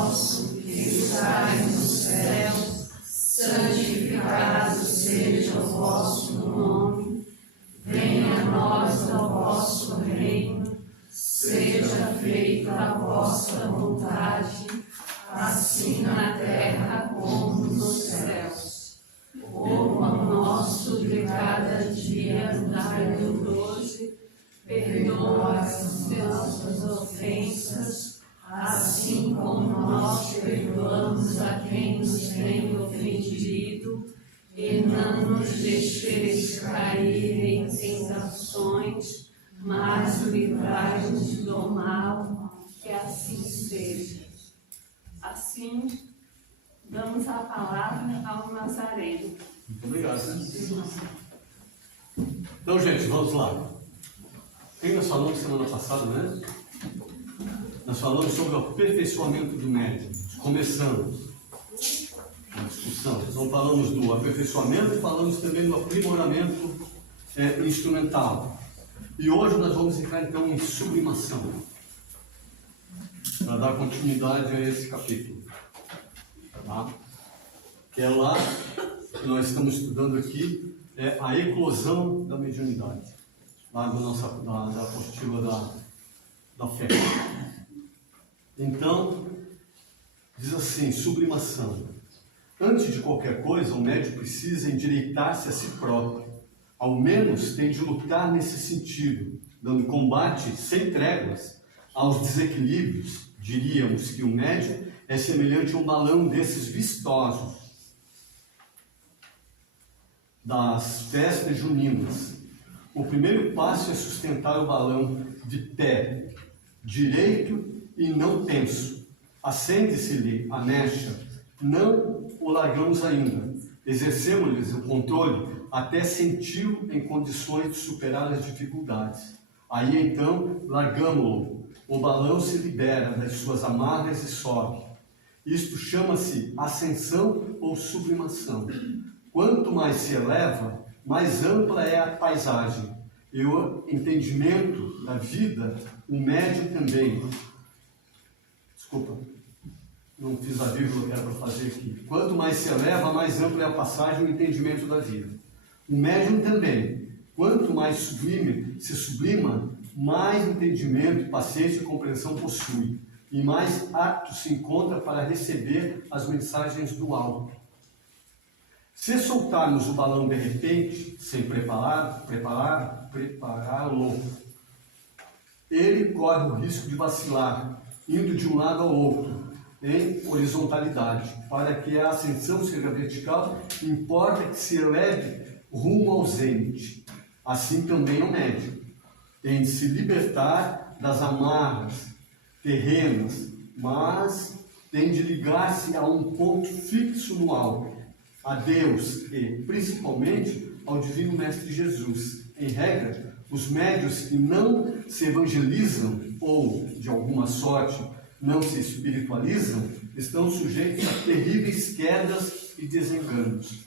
nosso que estais no céu, santificado seja o vosso nome. Venha a nós o vosso reino, seja feita a vossa vontade, assim na terra como nos céus. O pão nosso de cada dia dai-nos hoje, perdoa as nossas ofensas, assim como nós perdoamos a quem nos tem ofendido, e não nos deixeis cair em tentações, mas livrai-nos do mal, que assim seja. Assim, damos a palavra ao Nazareno. Muito obrigado. Então, gente, vamos lá. Quem nós falamos semana passada, né? Nós falamos sobre o aperfeiçoamento do médium. Começamos a discussão. Então, falamos do aperfeiçoamento e falamos também do aprimoramento instrumental. E hoje nós vamos entrar então em sublimação, para dar continuidade a esse capítulo. Tá? Que é lá que nós estamos estudando aqui, a eclosão da mediunidade, lá da apostila da fé. Então, diz assim, sublimação. Antes de qualquer coisa, o médium precisa endireitar-se a si próprio. Ao menos tem de lutar nesse sentido, dando combate sem tréguas aos desequilíbrios. Diríamos que o médium é semelhante a um balão desses vistosos das festas juninas. O primeiro passo é sustentar o balão de pé, direito e não tenso. Acende-se-lhe a mecha, não o largamos ainda. Exercemos-lhes o controle até senti-lo em condições de superar as dificuldades. Aí então largamo-lo. O balão se libera das suas amarras e sobe. Isto chama-se ascensão ou sublimação. Quanto mais se eleva, mais ampla é a paisagem. E o entendimento da vida, o médium também. Desculpa, não fiz a vírgula que era para fazer aqui. Quanto mais se eleva, mais ampla é a passagem e o entendimento da vida. O médium também. Quanto mais sublime se sublima, mais entendimento, paciência e compreensão possui. E mais apto se encontra para receber as mensagens do alto. Se soltarmos o balão de repente, sem prepará-lo, ele corre o risco de vacilar, indo de um lado ao outro, em horizontalidade. Para que a ascensão seja vertical, importa que se eleve rumo ao zênite. Assim também o médium tem de se libertar das amarras terrenas, mas tem de ligar-se a um ponto fixo no alto, a Deus e, principalmente, ao Divino Mestre Jesus. Em regra, os médiuns que não se evangelizam ou, de alguma sorte, não se espiritualizam, estão sujeitos a terríveis quedas e desenganos.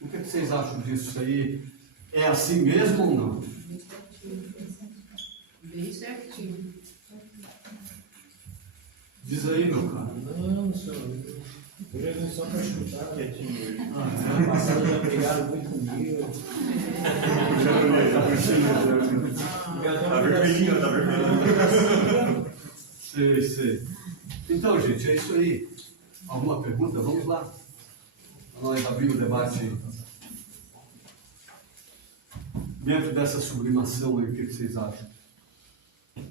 O que vocês acham disso? Isso aí é assim mesmo ou não? Bem certinho. Diz aí, meu cara. Não, senhor. Eu já vim só para escutar quietinho hoje. Ano passado já brigaram muito comigo. Tá vermelhinho. Sei. Então, gente, é isso aí. Alguma pergunta? Vamos lá. Nós abrimos o debate dentro dessa sublimação aí, o que vocês acham?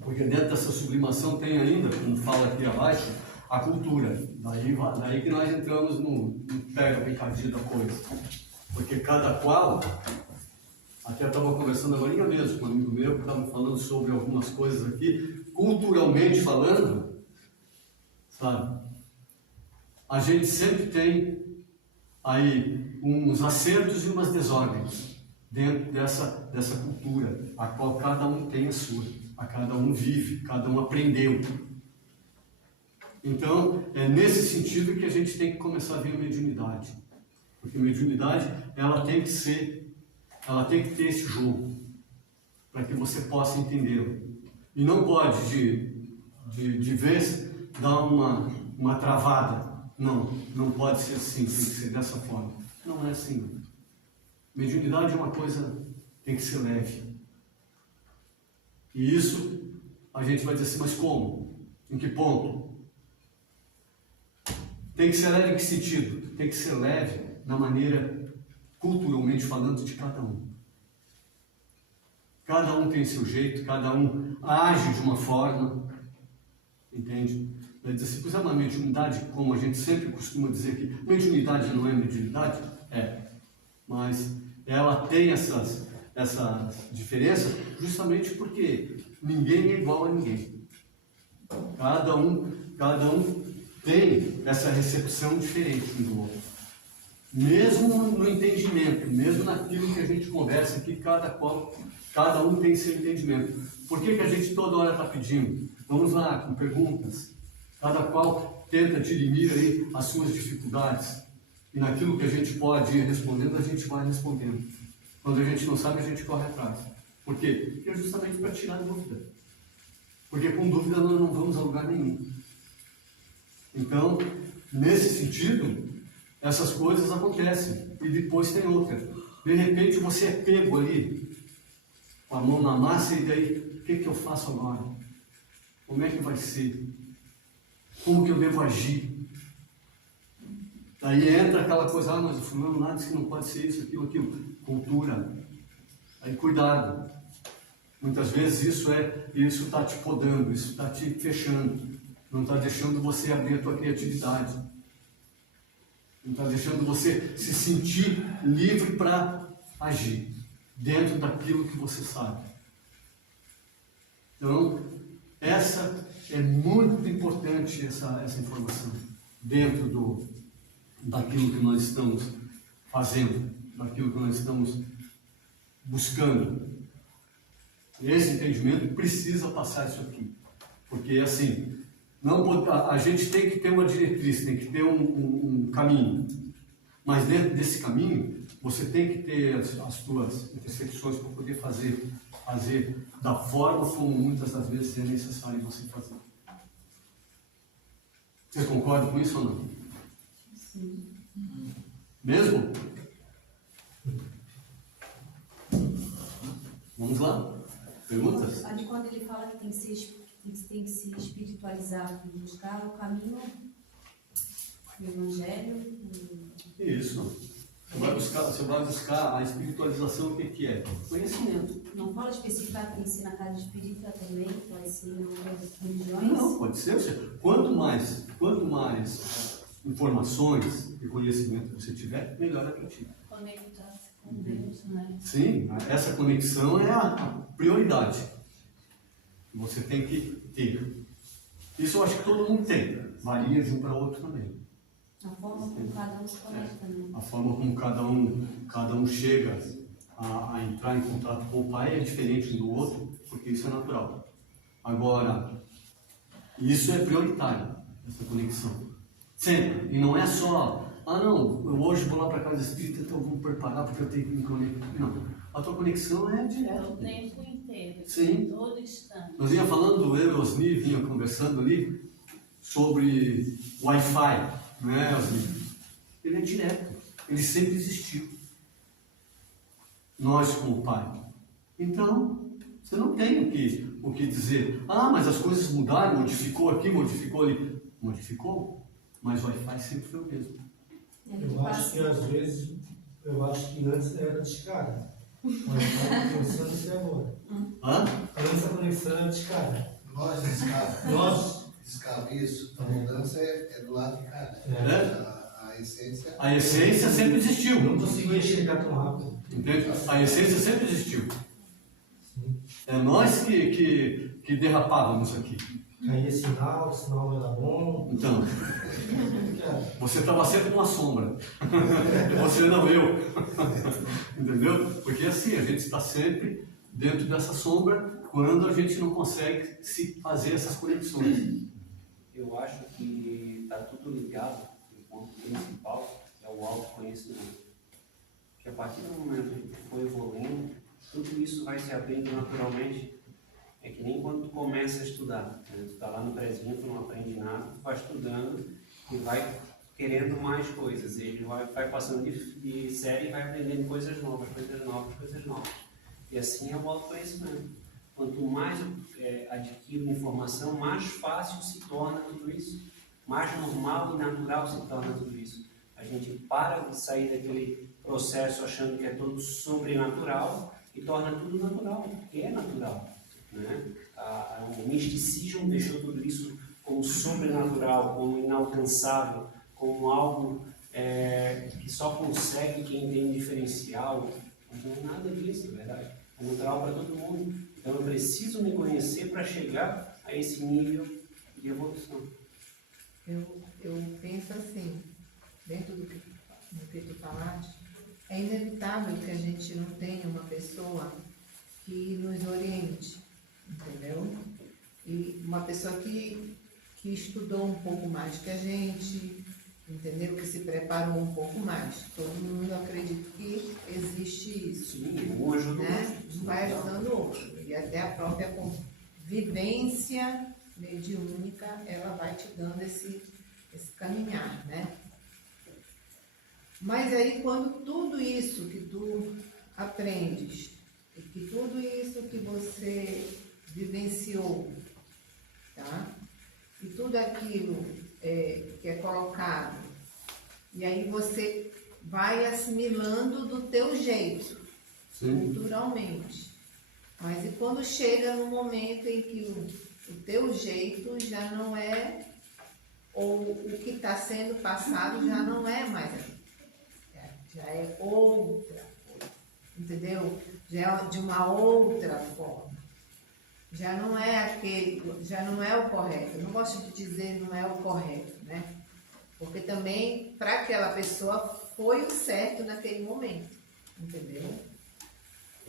Porque dentro dessa sublimação tem ainda, como fala aqui abaixo, a cultura. Daí que nós entramos no pega picadinho da coisa. Porque cada qual, até eu estava conversando agora mesmo com um amigo meu, que estava falando sobre algumas coisas aqui, culturalmente falando, sabe? A gente sempre tem aí uns acertos e umas desordens dentro dessa cultura, a qual cada um tem a sua, a cada um vive, cada um aprendeu. Então, é nesse sentido que a gente tem que começar a ver a mediunidade. Porque a mediunidade, ela tem que ter esse jogo, para que você possa entendê-lo. E não pode, de vez, dar uma travada. Não pode ser assim, tem que ser dessa forma. Não é assim. Mediunidade é uma coisa, tem que ser leve. E isso, a gente vai dizer assim, mas como? Em que ponto? Tem que ser leve em que sentido? Tem que ser leve na maneira, culturalmente falando, de cada um. Cada um tem seu jeito, cada um age de uma forma, entende? Vai dizer assim, pois é uma mediunidade, como a gente sempre costuma dizer que mediunidade não é mediunidade? É, mas ela tem essas diferenças justamente porque ninguém é igual a ninguém. Cada um tem essa recepção diferente um do outro. Mesmo no entendimento, mesmo naquilo que a gente conversa aqui, cada um tem seu entendimento. Por que a gente toda hora está pedindo? Vamos lá, com perguntas. Cada qual tenta dirimir aí as suas dificuldades. E naquilo que a gente pode ir respondendo, a gente vai respondendo. Quando a gente não sabe, a gente corre atrás. Por quê? Porque é justamente para tirar dúvida. Porque com dúvida nós não vamos a lugar nenhum. Então, nesse sentido, essas coisas acontecem. E depois tem outra. De repente você é pego ali, com a mão na massa, e daí, o que eu faço agora? Como é que vai ser? Como que eu devo agir? Daí entra aquela coisa, mas o fulano lá diz que não pode ser isso, aquilo. Cultura. Aí cuidado. Muitas vezes isso está te podando, isso está te fechando. Não está deixando você abrir a tua criatividade. Não está deixando você se sentir livre para agir dentro daquilo que você sabe. Então, essa é muito importante, essa informação, dentro daquilo que nós estamos fazendo, daquilo que nós estamos buscando. Esse entendimento precisa passar isso aqui, porque assim, a gente tem que ter uma diretriz, tem que ter um caminho, mas dentro desse caminho, você tem que ter as suas intersecções para poder fazer da forma como muitas das vezes é necessário você fazer. Vocês concordam com isso ou não? Sim. Mesmo? Vamos lá? Perguntas? Aí quando ele fala que tem que se espiritualizar, buscar o caminho do Evangelho. Isso. Você vai buscar a espiritualização, o que é? Conhecimento. Não fala especificar que tem que ser na casa espírita também, pode ser em outras religiões? Não, pode ser. Quanto mais informações e conhecimento você tiver, melhor é para ti. Conectar-se com Deus, né? Sim, essa conexão é a prioridade que você tem que ter. Isso eu acho que todo mundo tem. Varia de um para outro também. A forma como cada um se conecta, né? A forma como cada um chega a entrar em contato com o Pai é diferente um do outro, porque isso é natural. Agora, isso é prioritário, essa conexão. Sempre. E não é só, não, eu hoje vou lá para a casa espírita, então eu vou me preparar porque eu tenho que me conectar. Não. A tua conexão é direta. O tempo inteiro. Sim. Todo instante. Nós vinha falando, eu e Osni vinha conversando ali sobre Wi-Fi, né, Osni? Ele é direto, ele sempre existiu. Nós como Pai. Então, você não tem o que dizer. Mas as coisas mudaram, modificou aqui, modificou ali. Modificou, mas o Wi-Fi sempre foi o mesmo. Eu acho que às vezes, que antes era descarga. Mas está começando a ser agora. Antes a conexão era descarga. Nós descarga isso. A mudança é do lado de cá. A essência sempre existiu. Não conseguia enxergar tão rápido. Entende? A essência sempre existiu. Sim. É nós que derrapávamos aqui. Caía sinal, o sinal não era bom. Então, você estava sempre uma sombra. Você não eu. Entendeu? Porque assim, a gente está sempre dentro dessa sombra quando a gente não consegue se fazer essas conexões. Eu acho que está tudo ligado, o ponto principal é o autoconhecimento. Que a partir do momento que for evoluindo, tudo isso vai se abrindo naturalmente É que nem quando tu começa a estudar, né? Tu tá lá no prézinho, tu não aprende nada, tu vai estudando e vai querendo mais coisas. Ele vai passando de série e vai aprendendo coisas novas, coisas novas, coisas novas. E assim é o autoconhecimento. Quanto mais adquiro informação, mais fácil se torna tudo isso. Mais normal e natural se torna tudo isso. A gente para de sair daquele processo achando que é todo sobrenatural e torna tudo natural, porque é natural. Né? O misticismo deixou tudo isso como sobrenatural, como inalcançável, como algo que só consegue quem tem um diferencial. Mas não é nada disso, na verdade. É natural para todo mundo. Então eu preciso me conhecer para chegar a esse nível de evolução. Eu penso assim, dentro do que tu falaste, é inevitável que a gente não tenha uma pessoa que nos oriente, entendeu? E uma pessoa que estudou um pouco mais que a gente, entendeu? Que se preparou um pouco mais. Todo mundo acredita que existe isso. Sim, um ajuda, né? Um vai ajudando o outro. E até a própria vivência mediúnica, ela vai te dando esse caminhar, né? Mas aí, quando tudo isso que tu aprendes, e que tudo isso que você vivenciou, tá? E tudo aquilo que é colocado, e aí você vai assimilando do teu jeito, culturalmente. Mas e quando chega no momento em que o teu jeito já não é, ou o que está sendo passado já não é mais aquilo. Já é outra coisa, entendeu? Já é de uma outra forma. Já não é aquele, já não é o correto. Eu não gosto de dizer não é o correto, né? Porque também, para aquela pessoa, foi o certo naquele momento, entendeu?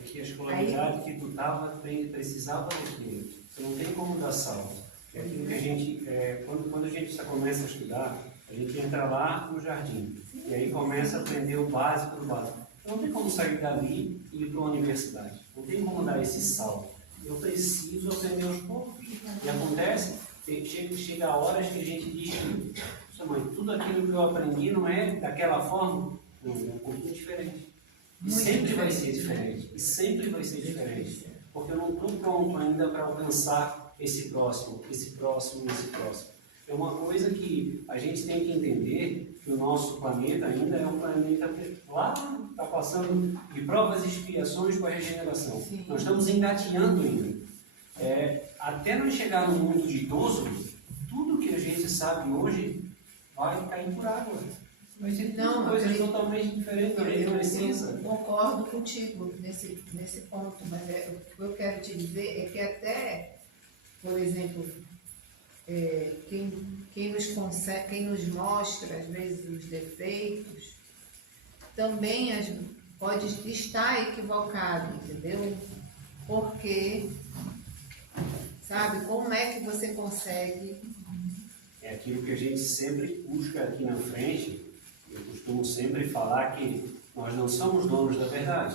É que a escolaridade que tu estava precisava daquilo. Você não tem como dar salto. É aquilo que a gente, quando a gente começa a estudar, a gente entra lá no jardim. E aí começa a aprender o básico do básico. Não tem como sair dali e ir para uma universidade. Não tem como dar esse salto. Eu preciso aprender aos poucos. E acontece, chega horas que a gente diz, mãe, tudo aquilo que eu aprendi não é daquela forma. Não, é um pouquinho diferente. E sempre vai ser diferente. E sempre vai ser diferente. Porque eu não estou pronto ainda para alcançar esse próximo, esse próximo, esse próximo. É uma coisa que a gente tem que entender, que o nosso planeta ainda é um planeta que lá está passando de provas e expiações com a regeneração. Sim. Nós estamos engateando ainda. Até não chegar no mundo ditoso, tudo que a gente sabe hoje vai cair por água. Vai ser coisas totalmente diferentes. Eu concordo contigo nesse ponto, mas o que eu quero te dizer é que até, por exemplo, quem nos mostra, às vezes, os defeitos, também pode estar equivocado, entendeu? Porque, sabe, como é que você consegue... É aquilo que a gente sempre busca aqui na frente. Eu costumo sempre falar que nós não somos donos da verdade.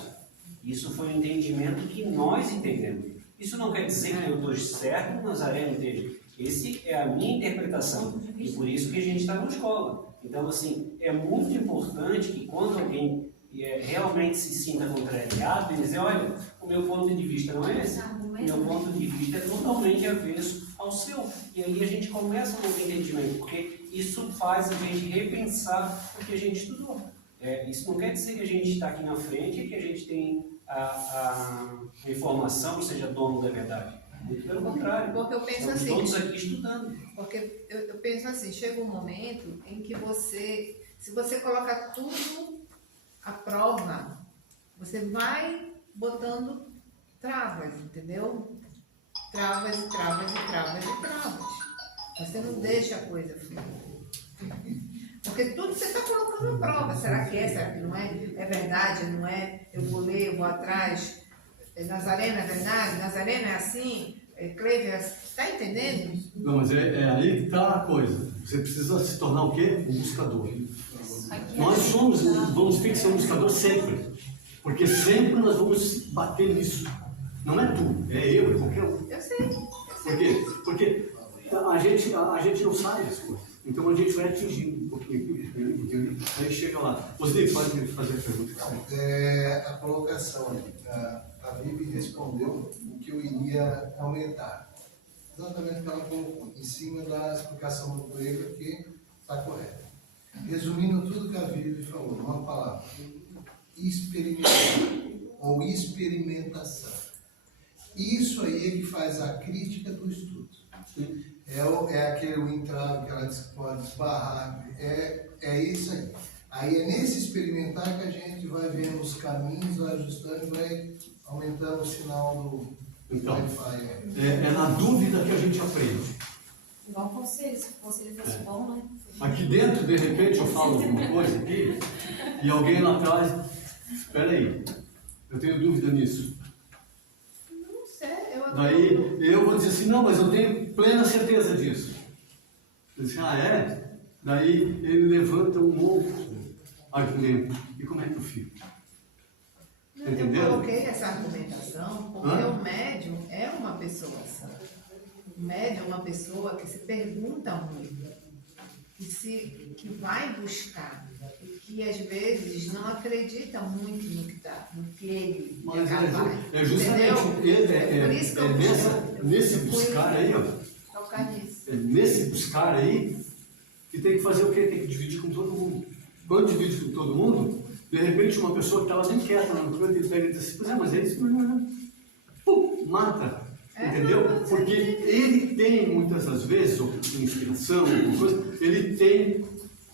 Isso foi um entendimento que nós entendemos. Isso não quer dizer que eu estou certo, Nazaré não esteja. Essa é a minha interpretação. E por isso que a gente está na escola. Então, assim, é muito importante que quando alguém realmente se sinta contrariado, ele dizer, olha, o meu ponto de vista não é esse. O meu ponto de vista é totalmente avesso ao seu. E aí a gente começa a ter entendimento, porque isso faz a gente repensar o que a gente estudou. Isso não quer dizer que a gente está aqui na frente e que a gente tem a informação, seja dono da verdade. Muito pelo contrário. Porque eu penso estamos assim, todos aqui estudando. Porque eu penso assim, chega um momento em que se você coloca tudo à prova, você vai botando travas, entendeu? Travas e travas e travas e travas. Você não deixa a coisa fluir. Porque tudo você está colocando à prova. Será que é? Será que não é? É verdade? Não é? Eu vou ler, eu vou atrás. Nazaré não é verdade? Nazaré não é assim? Clever, está entendendo? Não, mas é aí que está a coisa. Você precisa se tornar o quê? Um buscador. Nós vamos ter que ser um buscador sempre. Porque sempre nós vamos bater nisso. Não é tu, é eu, é qualquer um. Eu sei. Por quê? Porque a gente não sabe as coisas. Então a gente vai atingindo um pouquinho. Aí chega lá. Osni, pode fazer a pergunta. A colocação ali. A Vivi respondeu o que eu iria aumentar. Exatamente o que ela colocou, em cima da explicação do colega, que está correta. Resumindo tudo que a Vivi falou, uma palavra: experimentação ou experimentação. Isso aí é que faz a crítica do estudo. É aquele entrave que ela pode esbarrar, é isso aí. Aí é nesse experimentar que a gente vai vendo os caminhos, vai ajustando e vai aumentando o sinal do Wi-Fi. É na dúvida que a gente aprende. Igual o conselho, se o conselho fosse bom, né? Aqui dentro, de repente, eu falo alguma coisa aqui, e alguém lá atrás, espera aí, eu tenho dúvida nisso. Não sei, eu Daí eu vou dizer assim, não, mas eu tenho plena certeza disso. Eu disse, é? Daí ele levanta um outro argumento. E como é que eu fico? Entendeu? Eu coloquei essa argumentação porque o médium é uma pessoa sã. O médium é uma pessoa que se pergunta muito, que vai buscar, e que às vezes não acredita muito no que ele Mas é capaz. é justamente Por isso que eu nesse buscar aí, ó. Tocar nisso. É nesse buscar aí que tem que fazer o quê? Tem que dividir com todo mundo. Quando divide com todo mundo, de repente uma pessoa que estava bem quieta lá no canto, ele pega e diz assim, pois é, mas é isso, pum, mata. Entendeu? Porque ele tem, muitas das vezes, ou inspiração, ou coisa, ele tem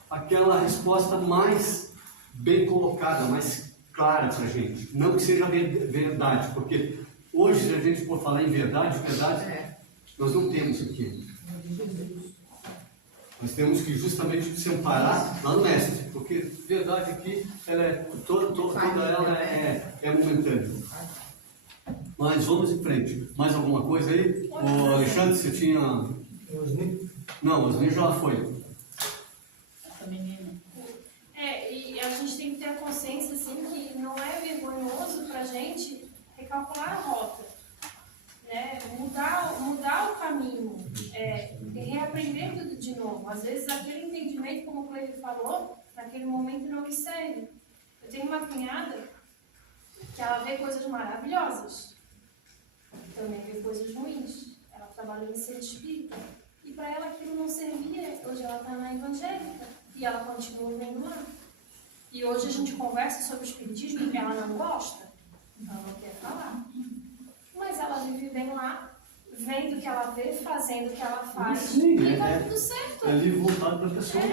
aquela resposta mais bem colocada, mais clara para a gente. Não que seja verdade, porque hoje, se a gente for falar em verdade, nós não temos aqui. Nós temos que justamente se amparar lá no mestre, porque verdade aqui, ela toda ela é momentânea. Mas vamos em frente. Mais alguma coisa aí? O Alexandre, você tinha... Não, Osni já foi. Essa menina. E a gente tem que ter a consciência, assim, que não é vergonhoso pra gente recalcular a rota, né? Mudar o caminho, reaprender tudo de novo. Às vezes aquele entendimento, como o Cleide falou, naquele momento não me serve. Eu tenho uma cunhada que ela vê coisas maravilhosas, também vê coisas ruins. Ela trabalha em centro espírita e para ela aquilo não servia. Hoje ela está na evangélica e ela continua vendo lá. E hoje a gente conversa sobre o espiritismo e ela não gosta, então ela não quer falar. Mas ela vive bem lá, vendo o que ela vê, fazendo o que ela faz. Sim, e vai tudo certo. É livre voltado para a pessoa.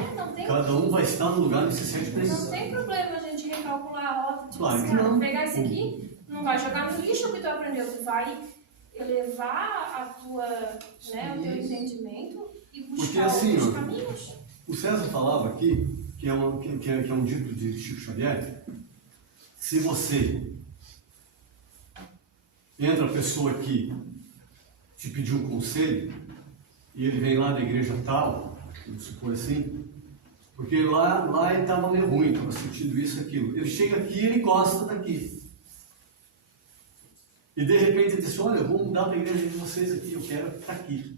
Cada um vai estar no lugar que se sente bem. Não tem problema a gente recalcular a rota. Tipo, Claro que não. Pegar isso aqui, não vai jogar no lixo o que tu aprendeu. Tu vai elevar o teu entendimento e buscar outros caminhos. O César falava aqui, que é um dito de Chico Xavier, se você entra a pessoa aqui te pedir um conselho, e ele vem lá da igreja tal, vamos supor assim, porque lá ele estava meio ruim, estava sentindo isso, aquilo. Ele chega aqui e ele gosta daqui. E de repente ele diz, olha, eu vou mudar para a igreja de vocês aqui, eu quero estar aqui.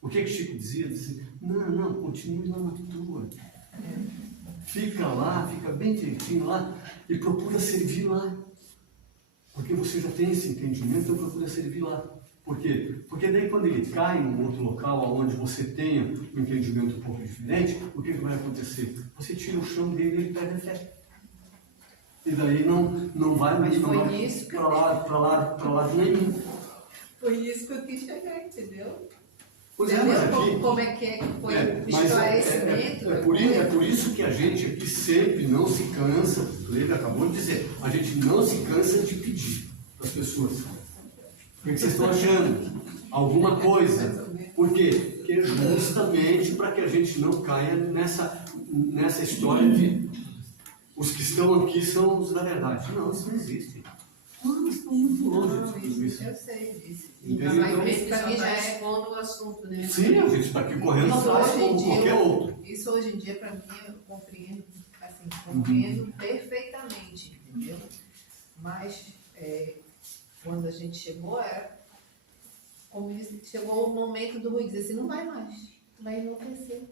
O que Chico dizia? Ele disse, não, continue lá na tua. Fica lá, fica bem direitinho lá e procura servir lá. Porque você já tem esse entendimento, então procura servir lá. Por quê? Porque daí quando ele cai num outro local onde você tenha um entendimento um pouco diferente, o que vai acontecer? Você tira o chão dele e ele perde a fé. E daí não vai mais para lado nenhum. Foi isso que eu quis chegar, entendeu? Pois é, mas aqui... Como é que foi o esclarecimento? É por isso que a gente aqui sempre não se cansa, o Cleide acabou de dizer, a gente não se cansa de pedir para as pessoas. O que vocês estão achando? Alguma coisa. Por quê? Porque é justamente para que a gente não caia nessa história de os que estão aqui são os da verdade. Não, isso não existe. Nós estamos muito longe de tudo isso. Eu sei disso. Entendeu? Mas isso para mim já é expondo o assunto, né? Sim, a gente está aqui correndo atrás como qualquer outro. Isso hoje em dia, para mim, eu compreendo perfeitamente, entendeu? Mas quando a gente como disse, chegou o momento do Rui dizer assim, não vai mais, vai enlouquecer.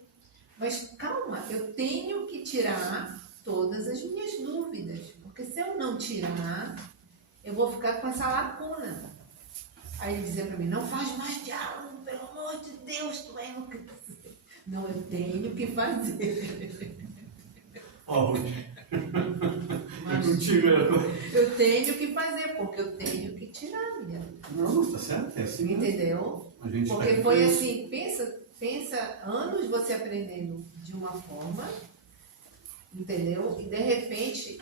Mas calma, eu tenho que tirar todas as minhas dúvidas, porque se eu não tirar, eu vou ficar com essa lacuna. Aí ele dizia para mim, não faz mais diálogo, pelo amor de Deus, tu é enlouquecer. Não, eu tenho que fazer. Ó, Ruth. Mas Contigo, eu tenho que fazer, porque eu tenho que tirar, minha. não, tá certo, é assim. Né? Entendeu? A gente Porque vai- foi assim, pensa anos você aprendendo de uma forma, entendeu? E de repente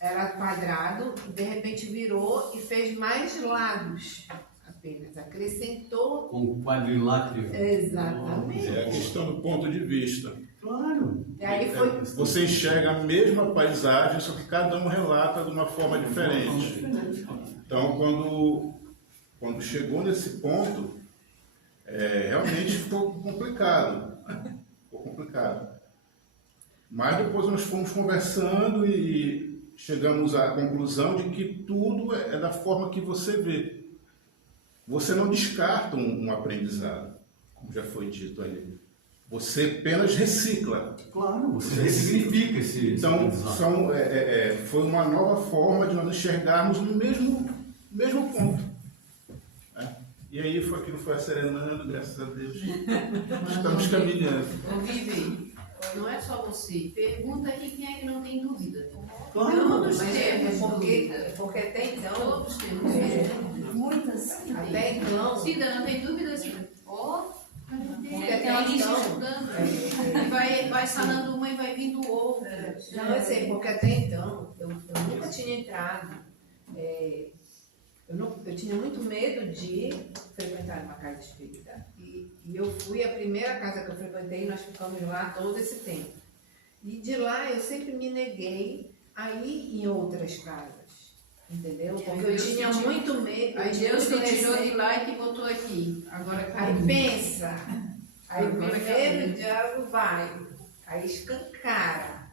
era quadrado, e de repente virou e fez mais lados apenas, acrescentou. Com quadrilátero. Exatamente. É a questão do ponto de vista. Claro. E aí foi. Você enxerga a mesma paisagem, só que cada um relata de uma forma diferente. Então, quando chegou nesse ponto, realmente ficou complicado. Ficou complicado. Mas depois nós fomos conversando e chegamos à conclusão de que tudo é da forma que você vê. Você não descarta um aprendizado, como já foi dito aí. Você apenas recicla. Claro, você ressignifica esse Então, aprendizado. foi uma nova forma de nós enxergarmos no mesmo ponto. Né? E aí aquilo foi acerenando, graças a Deus. Estamos caminhando. Ô, Vivi, não é só você. Pergunta aqui quem é que não tem dúvida. Claro. Todos Mas temos porque dúvida. até então. Todos temos. Muitas. Até então. Cida, não tem dúvida, Cida? Ó, Porque tem até alguém se então. estudando. E vai sanando uma e vai vindo outra. Não, eu sei, porque até então eu nunca tinha entrado. Eu tinha muito medo de frequentar uma casa espírita. E eu fui a primeira casa que eu frequentei, nós ficamos lá todo esse tempo. E de lá eu sempre me neguei a ir em outras casas. Entendeu? Porque eu tinha muito medo. Aí eu Deus tinha te muito tirou receio. de lá e te botou aqui. Agora Aí pensa. Aí Agora primeiro o diabo vai. Aí escancara.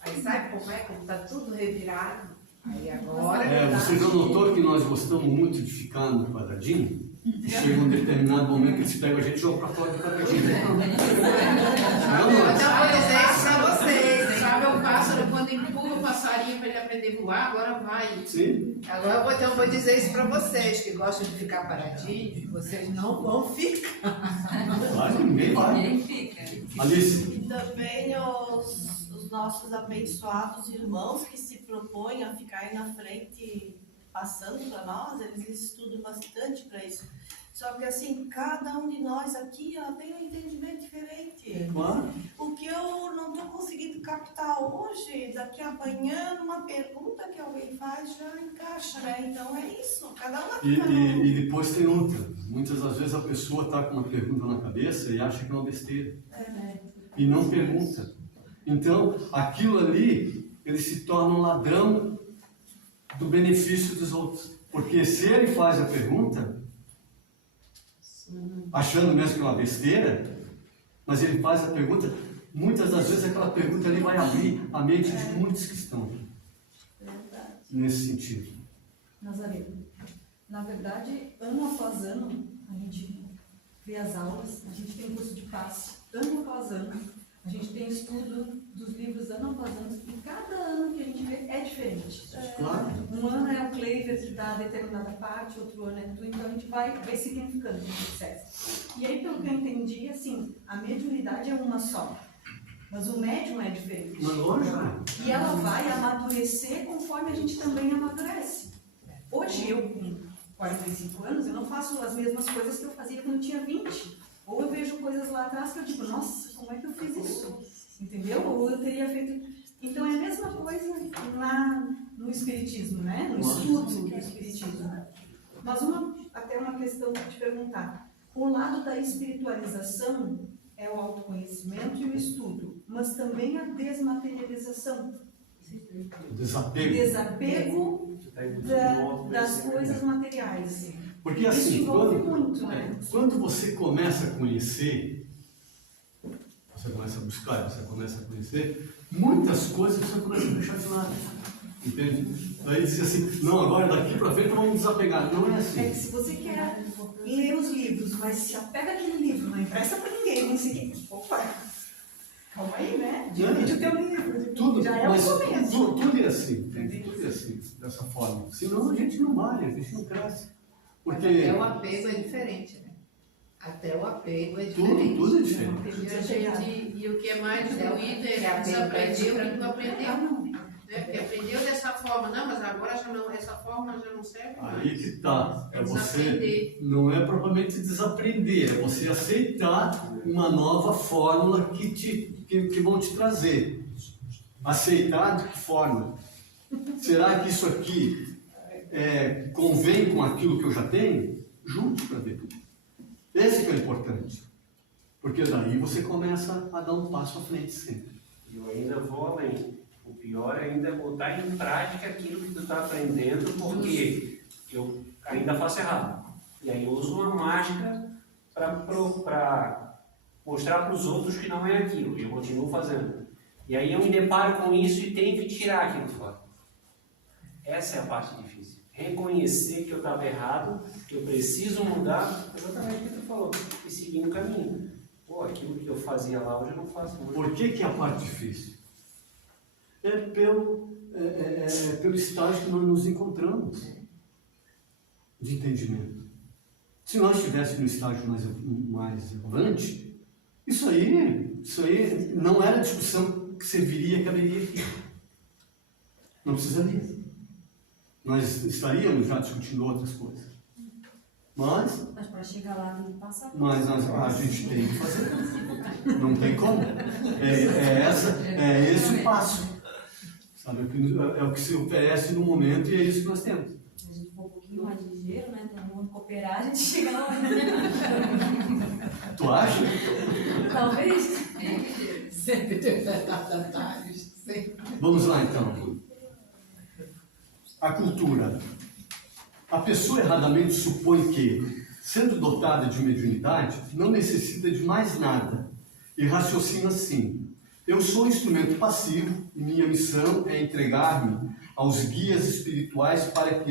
Aí sabe como é? Como está tudo revirado. Aí agora. Você já notou que nós gostamos muito de ficar no quadradinho? E chega um determinado momento que eles pegam a gente e jogam para fora do quadradinho. Eu vou dizer isso para vocês. Sabe o pássaro quando empurra o passarinho para ele aprender a voar? Agora vai. Sim. Agora eu vou dizer isso para vocês que gostam de ficar paradinhos. Vocês não vão ficar. Claro, ninguém vai. Ninguém fica. Alice. E também os nossos abençoados irmãos que se propõem a ficar aí na frente passando para nós, eles estudam bastante para isso. Só que assim, cada um de nós aqui tem um entendimento diferente. Claro. O que eu não estou conseguindo captar hoje, daqui amanhã, numa pergunta que alguém faz, já encaixa, né? Então é isso, cada um aqui. E depois tem outra. Muitas das vezes a pessoa está com uma pergunta na cabeça e acha que é uma besteira. E não pergunta. Então, aquilo ali, ele se torna um ladrão do benefício dos outros. Porque se ele faz a pergunta, achando mesmo que é uma besteira, mas ele faz a pergunta, muitas das vezes aquela pergunta ali vai abrir a mente de muitos que estão nesse sentido. Nazaré, na verdade, ano após ano, a gente vê as aulas, a gente tem um curso de passe, ano após ano, a gente tem estudo dos livros ano após ano, e cada ano que a gente vê é diferente. Claro. Um ano é o Cleiver que dá determinada parte, outro ano é tu, então a gente vai significando o processo. E aí, pelo que eu entendi, assim, a mediunidade é uma só, mas o médium é diferente. Mas lógico. E ela vai amadurecer conforme a gente também amadurece. Hoje, eu com 45 anos, eu não faço as mesmas coisas que eu fazia quando eu tinha 20. Ou eu vejo coisas lá atrás que eu digo, nossa, como é que eu fiz isso? Entendeu? Ou eu teria feito... Então é a mesma coisa lá no Espiritismo, né? No estudo do Espiritismo. Mas até uma questão para te perguntar. O lado da espiritualização é o autoconhecimento e o estudo, mas também a desmaterialização. Desapego. Das coisas materiais. Porque assim, isso envolve muito, né? quando você começa a conhecer, você começa a buscar, você começa a conhecer, muitas coisas você começa a deixar de lado. Entende? Aí diz assim, não, agora daqui para frente vamos desapegar. Não é assim. É que se você quer em ler os livros, mas se apega aquele livro, não empresta para ninguém, não sei o quê. Opa, calma aí, né? Divide o teu livro. Tudo, Já é mas o começo. tudo é assim, entende? Tudo é assim, dessa forma. Senão a gente não vai, a gente não cresce. Porque Mas até o apego é diferente, né? Até o apego é diferente. tudo é diferente. E o que é mais doído é que você aprendeu que tu aprendeu. Né? Porque aprendeu dessa forma, não, mas agora já não, essa forma já não serve mais. Aí que tá. É você, Desaprender. não é propriamente desaprender, é você aceitar uma nova fórmula que vão te trazer. Aceitar de que forma? Será que isso aqui convém com aquilo que eu já tenho? Juntos para ver. Esse que é o importante. Porque daí você começa a dar um passo à frente sempre. Eu ainda vou além. O pior é ainda botar em prática aquilo que tu está aprendendo, porque eu ainda faço errado. E aí eu uso uma mágica para mostrar para os outros que não é aquilo, e eu continuo fazendo. E aí eu me deparo com isso e tenho que tirar aquilo fora. Essa é a parte difícil. Reconhecer que eu estava errado, que eu preciso mudar, exatamente o que tu falou, e seguir um caminho. Pô, aquilo que eu fazia lá hoje eu não faço mais. Por que é a parte difícil? É pelo estágio que nós nos encontramos de entendimento. Se nós estivéssemos no estágio mais avante, isso aí não era discussão que serviria, caberia aqui. Não precisaria. Nós estaríamos já discutindo outras coisas. Mas para chegar lá tem que passar. Mas a gente tem que fazer. Não tem como. É esse o passo. Sabe? É o que se oferece no momento e é isso que nós temos. Se a gente for um pouquinho mais ligeiro, né? Todo mundo cooperar, a gente chega lá. Tu acha? Talvez. Sempre tem detalhes. Vamos lá então. A cultura. A pessoa erradamente supõe que, sendo dotada de mediunidade, não necessita de mais nada e raciocina assim: eu sou um instrumento passivo e minha missão é entregar-me aos guias espirituais para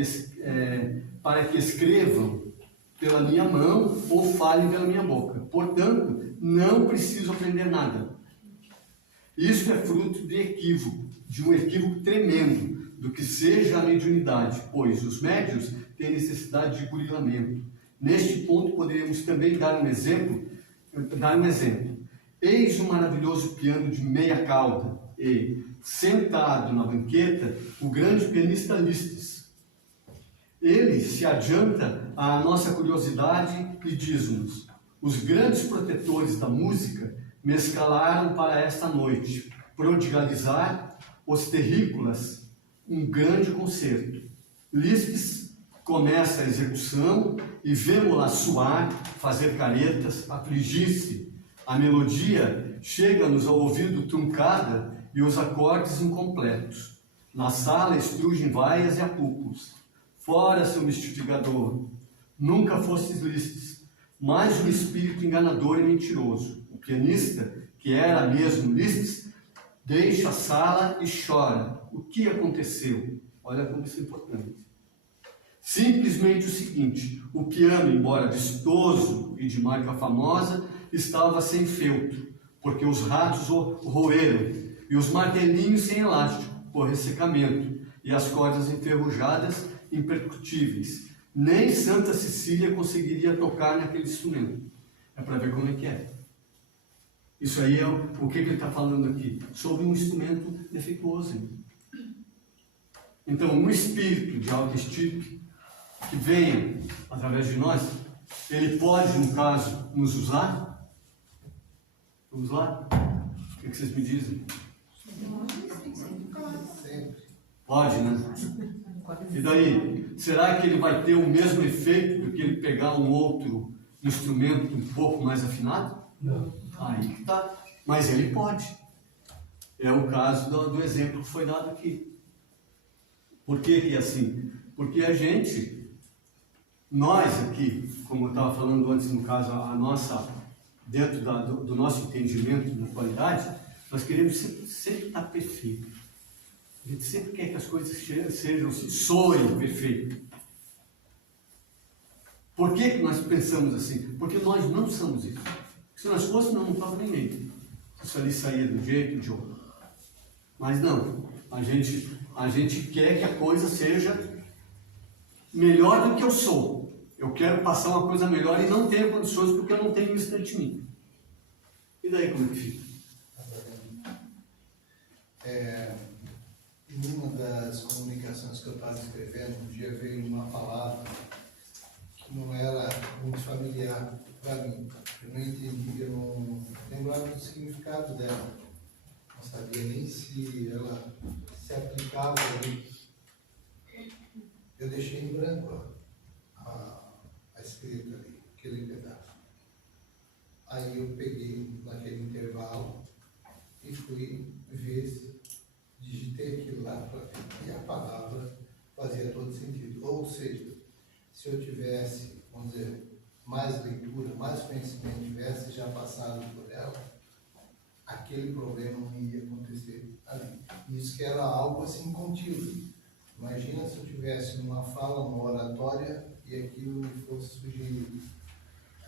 que escrevam pela minha mão ou falem pela minha boca. Portanto, não preciso aprender nada. Isso é fruto de um equívoco tremendo do que seja a mediunidade, pois os médiuns têm necessidade de burilamento. Neste ponto, poderíamos também dar um exemplo. Eis um maravilhoso piano de meia cauda e, sentado na banqueta, o grande pianista Liszt. Ele se adianta à nossa curiosidade e diz-nos: os grandes protetores da música me escalaram para esta noite prodigalizar os terrícolas um grande concerto. Liszt começa a execução e vemos-la suar, fazer caretas, afligir-se. A melodia chega-nos ao ouvido truncada e os acordes incompletos. Na sala estrugem vaias e apupos. Fora, seu mistificador! Nunca fostes Liszt, mais um espírito enganador e mentiroso. O pianista, que era mesmo Liszt, deixa a sala e chora. O que aconteceu? Olha como isso é importante. Simplesmente o seguinte: o piano, embora vistoso e de marca famosa, estava sem feltro, porque os ratos o roeram, e os martelinhos sem elástico, por ressecamento, e as cordas enferrujadas, impercutíveis. Nem Santa Cecília conseguiria tocar naquele instrumento. É para ver como é que é. Isso aí é o que ele está falando aqui, sobre um instrumento defeituoso. Então, um espírito de alta estirpe que venha através de nós, ele pode, no caso, nos usar? Vamos lá? O que vocês me dizem? Pode, né? E daí, será que ele vai ter o mesmo efeito do que ele pegar um outro instrumento um pouco mais afinado? Não. Aí que tá. Mas ele pode. É o caso do exemplo que foi dado aqui. Por que que é assim? Porque nós aqui, como eu estava falando antes, no caso, dentro do nosso entendimento da qualidade, nós queremos sempre estar perfeito. A gente sempre quer que as coisas soem perfeito. Por que nós pensamos assim? Porque nós não somos isso. Se nós fôssemos, não estava ninguém. Isso ali saía de um jeito, de outro. Mas não. A gente quer que a coisa seja melhor do que eu sou. Eu quero passar uma coisa melhor e não tenho condições porque eu não tenho isso dentro de mim. E daí como é que fica? Em uma das comunicações que eu estava escrevendo, um dia veio uma palavra que não era muito familiar para mim. Eu não entendi, eu não lembrava do significado dela. Não sabia nem se ela se aplicava ali. Eu deixei em branco a escrita ali, aquele pedaço. Aí eu peguei naquele intervalo e fui ver se digitei aquilo lá para ver. E a palavra fazia todo sentido. Ou seja, se eu tivesse, vamos dizer, mais leitura, mais conhecimento, tivesse já passado por ela, aquele problema não ia acontecer ali. Isso que era algo assim contínuo. Imagina se eu tivesse uma fala, uma oratória e aquilo me fosse sugerido.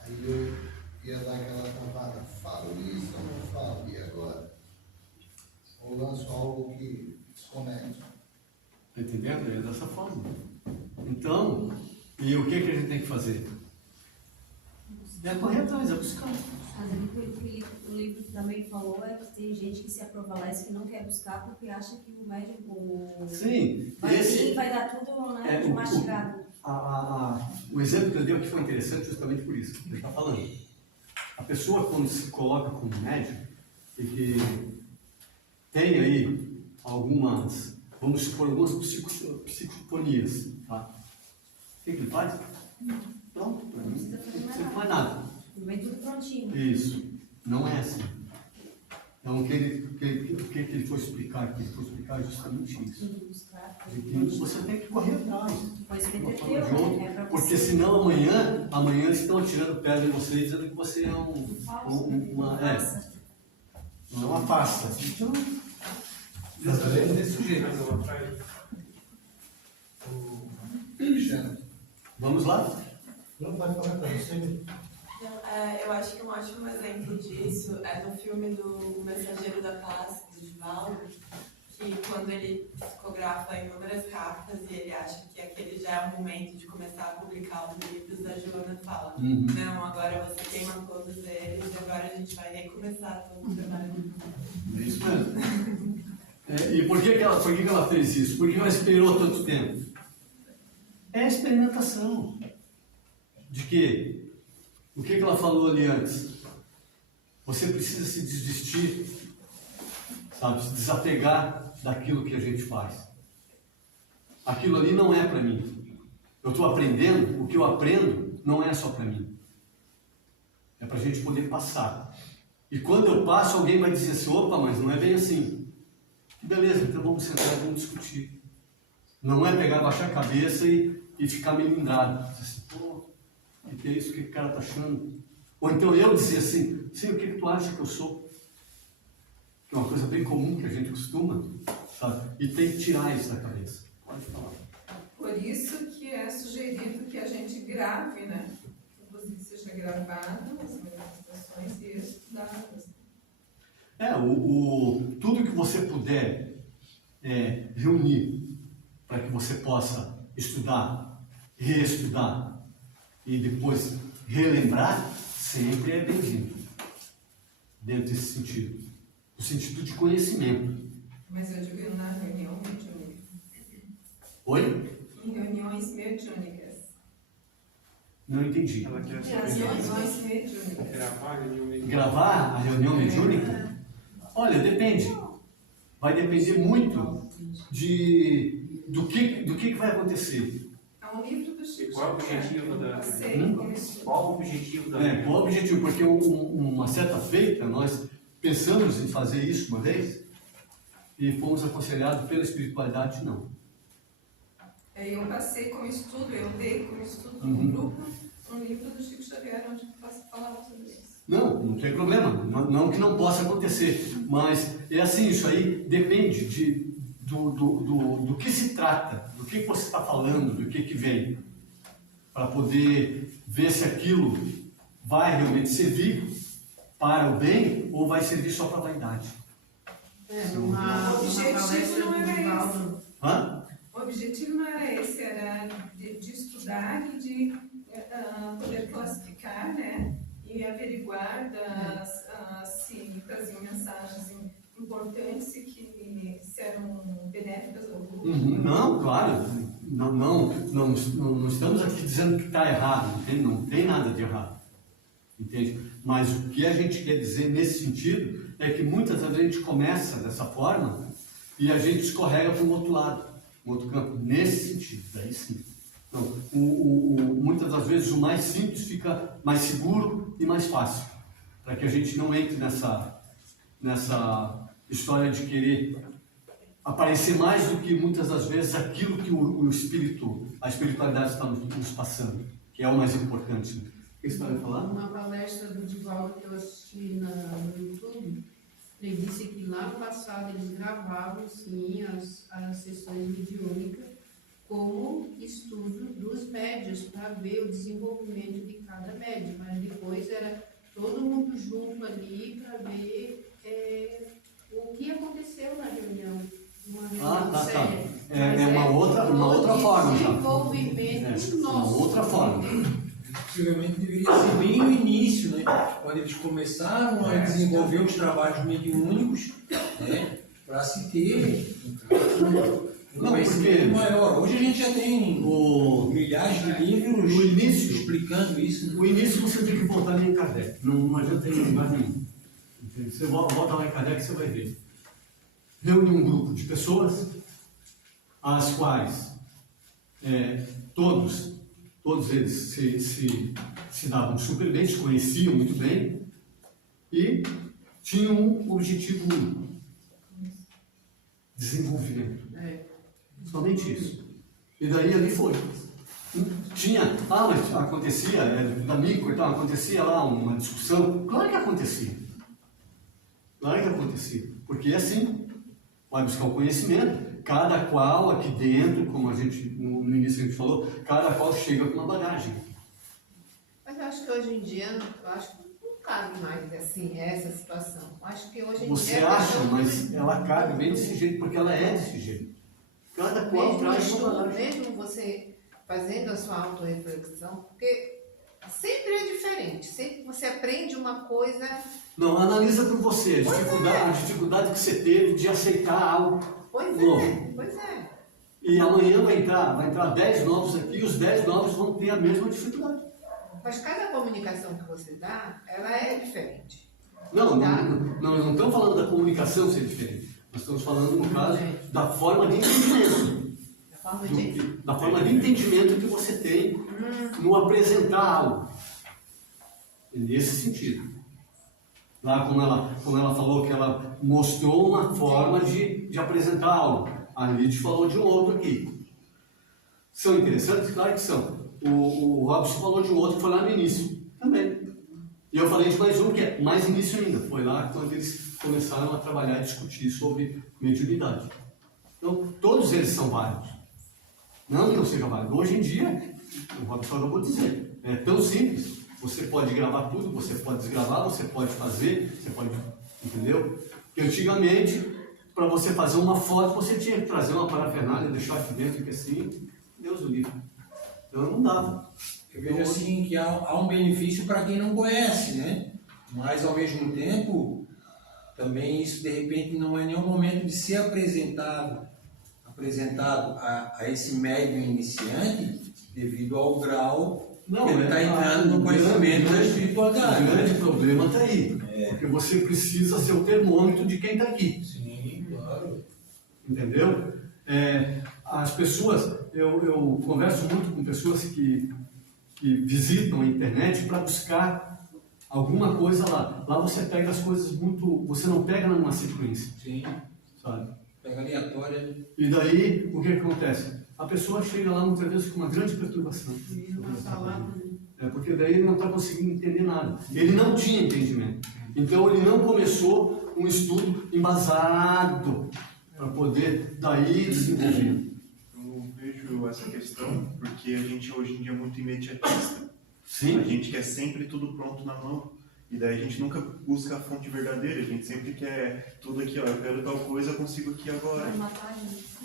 Aí eu ia dar aquela travada. Falo isso ou não falo? E agora? Ou lanço algo que desconecta. Está entendendo? É dessa forma. Então, e o que a gente tem que fazer? É correr atrás, é buscar. O livro também falou que tem gente que se aprovalece que não quer buscar porque acha que o médico Sim, vai dar tudo, né, de mastigado. O exemplo que eu dei aqui foi interessante justamente por isso que ele está falando. A pessoa, quando se coloca como médico e que tem aí algumas, vamos supor, algumas psicofonias, tá? O que ele faz? Pronto, para mim, não faz nada. Vem tudo prontinho. Isso, não é assim. Então, o que ele foi explicar aqui? Ele foi explicar justamente isso. De que você tem que correr atrás. Porque senão amanhã eles estão atirando pedra em você dizendo que você é não é uma farsa. Então, é desse jeito. Vamos lá? Não pode falar para você. Eu acho que um ótimo exemplo disso é no filme do Mensageiro da Paz, do Divaldo, que quando ele psicografa inúmeras cartas e ele acha que aquele já é o momento de começar a publicar os livros, a Joana fala, não, agora você queima todos eles e agora a gente vai recomeçar todo o trabalho. É isso mesmo. E por que ela fez isso? Por que ela esperou tanto tempo? É a experimentação. De quê? O que ela falou ali antes? Você precisa se desvestir, sabe? Se desapegar daquilo que a gente faz. Aquilo ali não é para mim. Eu estou aprendendo, o que eu aprendo não é só para mim. É para a gente poder passar. E quando eu passo, alguém vai dizer assim, opa, mas não é bem assim. Beleza, então vamos sentar e vamos discutir. Não é pegar, baixar a cabeça e ficar melindrado. Assim, pô, o que é isso? O que o cara está achando? Ou então eu dizer assim, sim, o que tu acha que eu sou? Que é uma coisa bem comum que a gente costuma, sabe? E tem que tirar isso da cabeça. Pode falar. Por isso que é sugerido que a gente grave, né? Inclusive seja gravado as manifestações e estudadas. Tudo que você puder reunir para que você possa estudar, reestudar e depois relembrar, sempre é bem-vindo. Dentro desse sentido. No sentido de conhecimento. Mas eu digo na reunião mediúnica. Oi? Em reuniões mediúnicas. Não entendi. Reuniões mediúnicas. Gravar a reunião mediúnica? Olha, depende. Vai depender muito do que vai acontecer. É um livro do Chico. Qual é o objetivo da... Qual o objetivo? Porque uma certa feita, nós pensamos em fazer isso uma vez e fomos aconselhados pela espiritualidade, não. Eu passei como estudo, eu dei como estudo no grupo um livro do Chico Xavier, onde falava sobre isso. Não tem problema. Não que não possa acontecer. Mas é assim, isso aí depende do que se trata, do que você está falando, do que vem. para poder ver se aquilo vai realmente servir para o bem ou vai servir só para a vaidade. O objetivo não era esse. Hã? O objetivo não era esse, era de estudar e de poder classificar, né? E averiguar se traziam mensagens importantes e que se eram benéficas ao grupo. Não, claro. Não estamos aqui dizendo que está errado, não tem nada de errado. Entende? Mas o que a gente quer dizer nesse sentido é que muitas vezes a gente começa dessa forma e a gente escorrega para um outro lado, um outro campo, nesse sentido, daí sim. Então, muitas das vezes o mais simples fica mais seguro e mais fácil, para que a gente não entre nessa história de querer aparecer mais do que muitas das vezes aquilo que a espiritualidade está nos passando, que é o mais importante. O que você vai falar? Uma palestra do Divaldo que eu assisti no YouTube, ele disse que lá no passado eles gravavam sim as sessões mediúnicas como estudo dos médios para ver o desenvolvimento de cada médio, mas depois era todo mundo junto ali para ver o que aconteceu na reunião. Uma reunião séria. É uma outra forma já. Desenvolvimento nosso. Uma outra forma. Possivelmente deveria ser bem no início, né? Quando eles começaram a desenvolver os trabalhos mediúnicos, né? Para se ter um conhecimento maior. Hoje a gente já tem milhares de livros no início, explicando isso. Né? No início você tem que voltar em Kardec, não adianta ir em lugar nenhum. Você volta lá em Kardec e você vai ver. Reúne um grupo de pessoas, as quais todos eles se davam super bem, se conheciam muito bem e tinham um objetivo único: desenvolvimento. Somente isso. E daí ali foi. Mas acontecia, da micro e tal, acontecia lá uma discussão. Claro que acontecia. Porque é assim, vai buscar o conhecimento. Cada qual aqui dentro, como a gente no início a gente falou, cada qual chega com uma bagagem. Mas eu acho que hoje em dia, não cabe mais assim, essa situação. Acho que hoje em Você dia... acha, mas ela cabe bem desse jeito, porque ela é desse jeito. Cada qual traz uma bagagem. Mesmo você fazendo a sua autorreflexão, porque sempre é diferente, sempre você aprende uma coisa... Não, analisa por você a dificuldade que você teve de aceitar algo novo. Pois é. E amanhã vai entrar 10 novos aqui e os 10 novos vão ter a mesma dificuldade. Mas cada comunicação que você dá, ela é diferente. Não estamos falando da comunicação ser diferente. Nós estamos falando, no caso, da forma de entendimento. Da forma de entendimento que você tem no apresentar algo. Nesse sentido. Lá, como ela falou que ela mostrou uma forma de apresentar algo. A Lid falou de um outro aqui. São interessantes? Claro que são. O Robson falou de um outro que foi lá no início. Também. E eu falei de mais um que é mais início ainda. Foi lá quando eles começaram a trabalhar e discutir sobre mediunidade. Então, todos eles são válidos. Não que não seja válido. Hoje em dia, o Robson acabou de dizer, é tão simples. Você pode gravar tudo, você pode desgravar, você pode fazer, você pode... Entendeu? Porque antigamente, para você fazer uma foto, você tinha que trazer uma parafernália, deixar aqui dentro, que assim, Deus o livre. Então não dava. Eu vejo assim que há um benefício para quem não conhece, né? Mas ao mesmo tempo, também isso de repente não é nenhum momento de ser apresentado a esse médium iniciante devido ao grau que ele está entrando no conhecimento da espiritualidade. O grande problema está aí. Porque você precisa ser o termômetro de quem está aqui. Sim, claro. Entendeu? As pessoas, eu converso muito com pessoas que visitam a internet para buscar alguma coisa lá. Lá você pega as coisas muito... Você não pega numa sequência. Sim. Sabe? Pega aleatória. E daí, o que acontece? A pessoa chega lá muitas vezes com uma grande perturbação. Porque daí ele não está conseguindo entender nada. Ele não tinha entendimento. Então ele não começou um estudo embasado para poder daí desenvolver. Eu vejo muito essa questão, porque a gente hoje em dia é muito imediatista. Sim. A gente quer sempre tudo pronto na mão. E daí a gente nunca busca a fonte verdadeira, a gente sempre quer tudo aqui, ó, eu quero tal coisa, eu consigo aqui agora.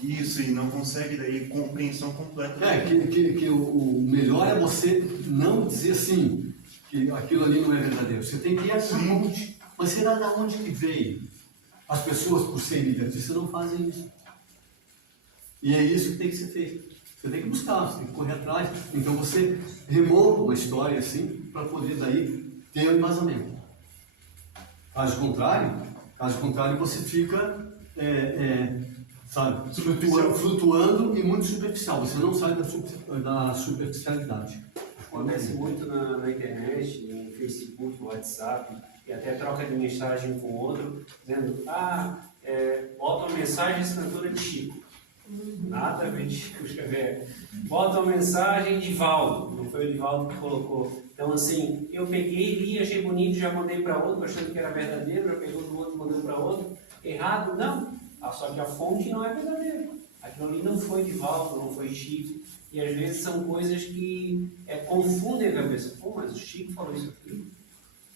Isso, e não consegue daí compreensão completa. Que o melhor é você não dizer assim, que aquilo ali não é verdadeiro. Você tem que ir à fonte. Mas será da onde que veio? As pessoas, por serem imediatistas, não fazem isso. E é isso que tem que ser feito. Você tem que buscar, você tem que correr atrás. Então você remonta uma história assim, para poder daí ter um embasamento. Caso contrário, você fica, sabe, flutuando e muito superficial. Você não sai da superficialidade. Acontece muito na internet, no Facebook, no WhatsApp, e até troca de mensagem com o outro, dizendo, bota uma mensagem de assinatura de Chico. Nada a ver de Chico escrever. Bota uma mensagem de Valdo, não foi o Divaldo que colocou. Então, assim, eu peguei, li, achei bonito, já mandei para outro, achando que era verdadeiro, já pegou do outro, mandou para outro. Errado? Não. Só que a fonte não é verdadeira. Aquilo ali não foi Divaldo, não foi Chico. E às vezes são coisas que confundem a cabeça. Pô, mas o Chico falou isso aqui?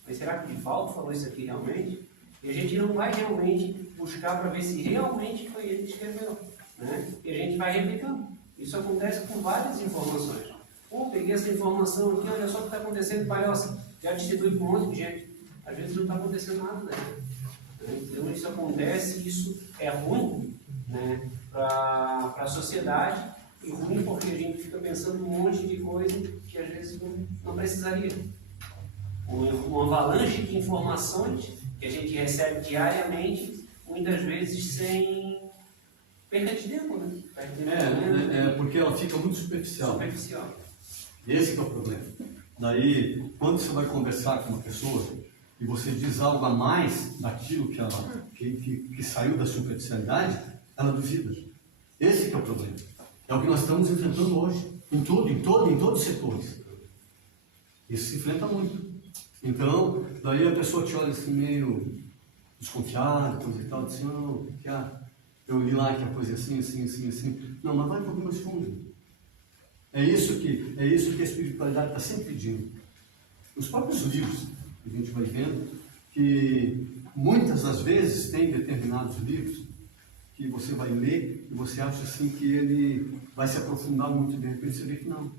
Mas será que o Divaldo falou isso aqui realmente? E a gente não vai realmente buscar para ver se realmente foi ele que escreveu. Né? E a gente vai replicando. Isso acontece com várias informações. Pô, peguei essa informação aqui, olha só o que está acontecendo, palhoça. Já distribui para um monte de gente. Às vezes não está acontecendo nada daí. Então isso acontece, isso é ruim, né, para a sociedade, e ruim porque a gente fica pensando um monte de coisa que às vezes não precisaria. Uma avalanche de informações que a gente recebe diariamente, muitas vezes sem perda de tempo, né? Porque ela fica muito superficial. Esse que é o problema. Daí, quando você vai conversar com uma pessoa e você diz algo a mais daquilo que saiu da superficialidade, ela duvida. Esse que é o problema. É o que nós estamos enfrentando hoje, em todos os setores. Isso se enfrenta muito. Então, daí a pessoa te olha assim meio desconfiada, coisa e tal, diz assim, não, eu li lá que a coisa é assim, assim, assim, assim. Não, mas vai um pouquinho mais fundo. É isso que a espiritualidade está sempre pedindo. Os próprios livros que a gente vai vendo, que muitas das vezes tem determinados livros que você vai ler e você acha assim que ele vai se aprofundar muito, de repente você vê que não.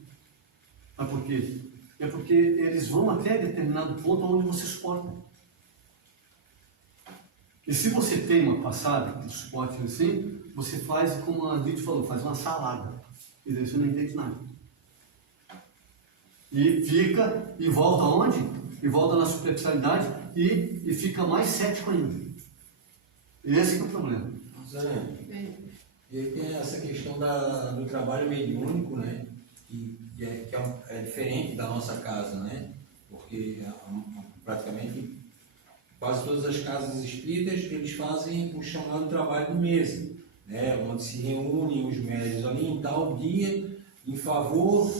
Mas por quê? É porque eles vão até determinado ponto onde você suporta. E se você tem uma passada que suporte assim, você faz, como a Dito falou, faz uma salada. E daí você não entende nada. E volta aonde? E volta na superficialidade e fica mais cético ainda. Esse que é o problema. Zé, e aí tem essa questão do trabalho mediúnico, né? Que é diferente da nossa casa, né? Porque praticamente quase todas as casas espíritas, eles fazem o chamado trabalho de mesa, né? Onde se reúnem os médiuns ali em tal dia em favor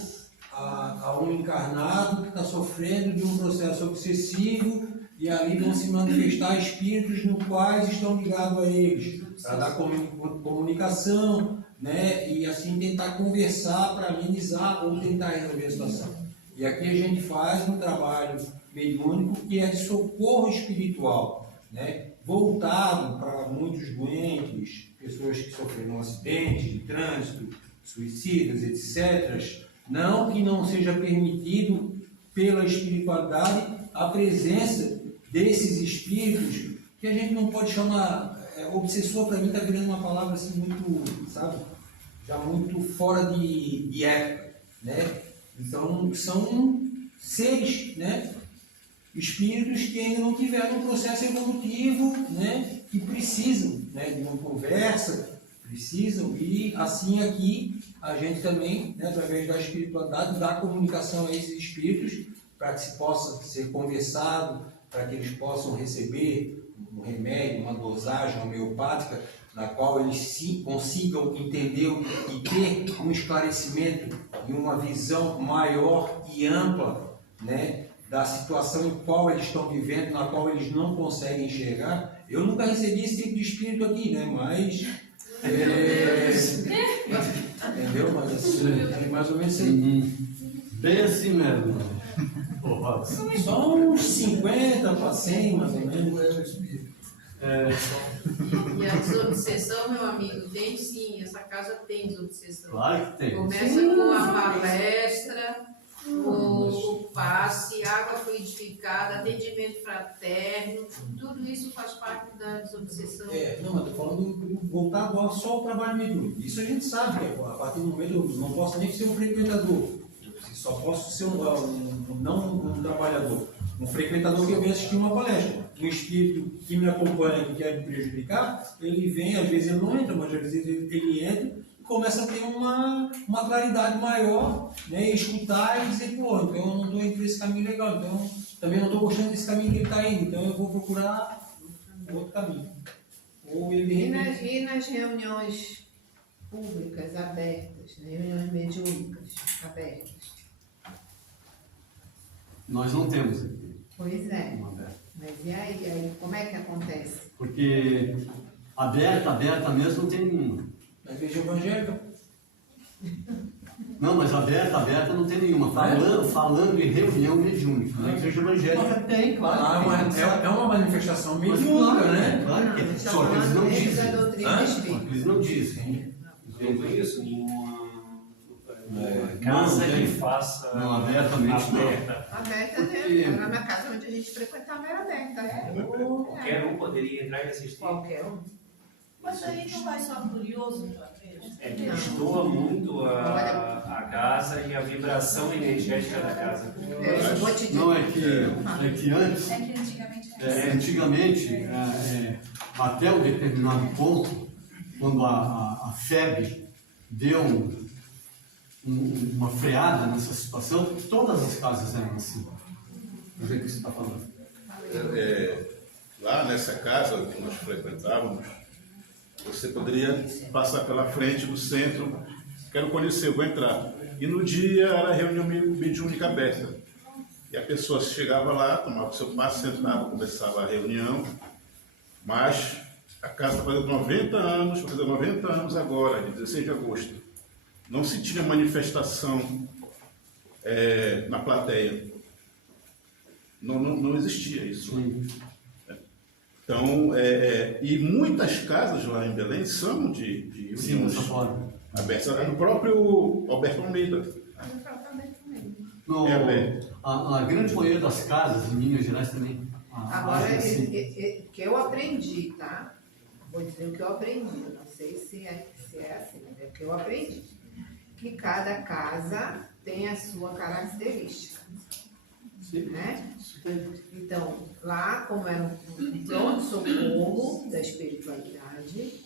a um encarnado que está sofrendo de um processo obsessivo, e ali vão se manifestar espíritos no quais estão ligados a eles, para dar comunicação, né? E assim tentar conversar para amenizar ou tentar resolver a situação. E aqui a gente faz um trabalho mediúnico que é de socorro espiritual, né? Voltado para muitos doentes, pessoas que sofreram acidentes de trânsito, suicidas, etc. Não que não seja permitido pela espiritualidade a presença desses espíritos, que a gente não pode chamar, obsessor para mim está virando uma palavra assim muito, sabe, já muito fora de época, né? Então são seres, né, espíritos que ainda não tiveram um processo evolutivo, né, que precisam, né, de uma conversa, precisam, e assim aqui a gente também, né, através da espiritualidade, dá comunicação a esses espíritos para que se possa ser conversado, para que eles possam receber um remédio, uma dosagem homeopática, na qual eles consigam entender e ter um esclarecimento e uma visão maior e ampla, né, da situação em qual eles estão vivendo, na qual eles não conseguem enxergar. Eu nunca recebi esse tipo de espírito aqui, né, mas Entendeu? Mas assim, é mais ou menos assim. Bem assim mesmo. Só uns 50 para 100, mais ou menos. E a desobsessão, meu amigo, tem sim, essa casa tem desobsessão. Claro que tem. Começa com a palestra, o passe, água fluidificada, atendimento fraterno, tudo isso faz parte da desobsessão. Não, mas estou falando voltar agora só ao trabalho mediúnico. Isso a gente sabe, que a partir do momento eu não posso nem ser um frequentador. Só posso ser um trabalhador. Um frequentador que eu venho assistir uma palestra. Um espírito que me acompanha, que quer me prejudicar, ele vem, às vezes ele não entra, mas às vezes ele entra e começa a ter uma claridade maior, né? E escutar e dizer, pô, então eu não estou indo por esse caminho legal, então também não estou gostando desse caminho que ele está indo, então eu vou procurar outro caminho. Ou ele E nas reuniões públicas abertas, né? Reuniões mediúnicas abertas? Nós não temos aqui. Pois é. Mas e aí, como é que acontece? Porque aberta mesmo não tem nenhuma. Na igreja evangélica? Não, mas aberta não tem nenhuma. Falando em reunião mediúnica. Na igreja evangélica tem, claro. É uma manifestação mediúnica, né? Claro que é. Só que eles não dizem. Só que eles não dizem. Eu conheço nenhuma casa que faça não, abertamente aberta. Aberta, né? Na minha casa onde a gente frequentava era aberta. Qualquer um poderia entrar e assistir. Qualquer um. Mas aí não vai só curioso, Destoa muito a casa e a vibração energética da casa. Não, é que antes, antigamente, até um determinado ponto, quando a FEB deu uma freada nessa situação, todas as casas eram assim. Do jeito que você está falando. Lá nessa casa que nós frequentávamos, você poderia passar pela frente do centro, quero conhecer, vou entrar. E no dia era reunião mediúnica aberta. E a pessoa chegava lá, tomava o seu passe, sentava, começava a reunião. Mas a casa está fazendo 90 anos, vai fazer 90 anos agora, de 16 de agosto. Não se tinha manifestação na plateia. Não existia isso. Então, e muitas casas lá em Belém são de reuniões abertas. No próprio Alberto Almeida. A grande maioria das casas em Minas Gerais também. Agora, o que eu aprendi, tá? Vou dizer o que eu aprendi. Eu não sei se é assim, mas é o que eu aprendi. Que cada casa tem a sua característica. Né? Então, lá, como era um pronto-socorro da espiritualidade,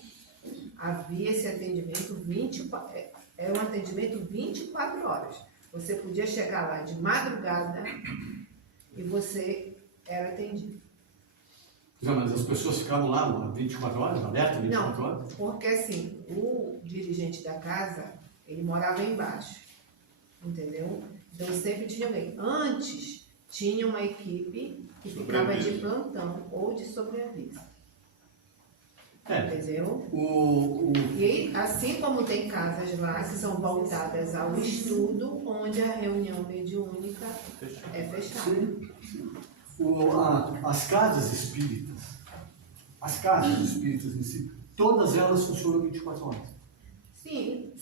havia esse atendimento era um atendimento 24 horas. Você podia chegar lá de madrugada e você era atendido. Mas as pessoas ficavam lá 24 horas, aberto 24 horas? Não, porque assim, o dirigente da casa, ele morava embaixo, entendeu? Então sempre tinha alguém. Antes, tinha uma equipe que ficava de plantão ou de sobreaviso. Entendeu? E assim como tem casas lá que são voltadas ao estudo, onde a reunião mediúnica é fechada. As casas espíritas em si, todas elas funcionam 24 horas. Sim.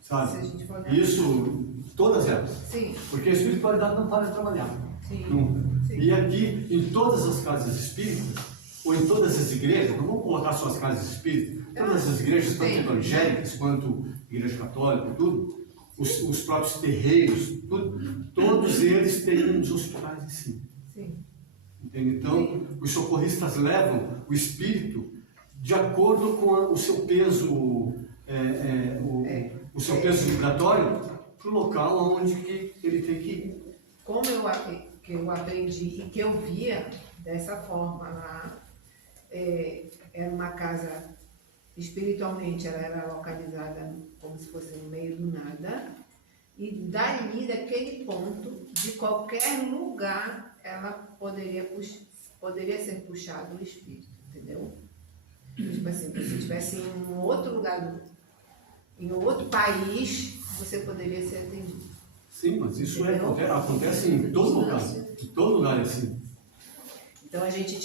Sabe? Se a gente for Isso, todas elas. Sim. Porque a espiritualidade não para de trabalhar. Sim. Nunca. Sim. E aqui, em todas as casas espíritas, ou em todas as igrejas, não vamos colocar só as casas espíritas, todas as igrejas, tanto evangélicas quanto igreja católica, tudo, os próprios terreiros, tudo, todos eles têm uns hospitais em si. Sim. Entende? Então, os socorristas levam o espírito de acordo com o seu peso, o seu peso vibratório, para o local onde ele tem que ir. Como eu aprendi e que eu via dessa forma lá, era uma casa, espiritualmente ela era localizada como se fosse no meio do nada, e dali, daquele ponto, de qualquer lugar, ela poderia ser puxado o espírito, entendeu? Tipo assim, se estivesse em um outro lugar em outro país, você poderia ser atendido. Sim, mas isso acontece em todo lugar. Em todo lugar é assim. Então a gente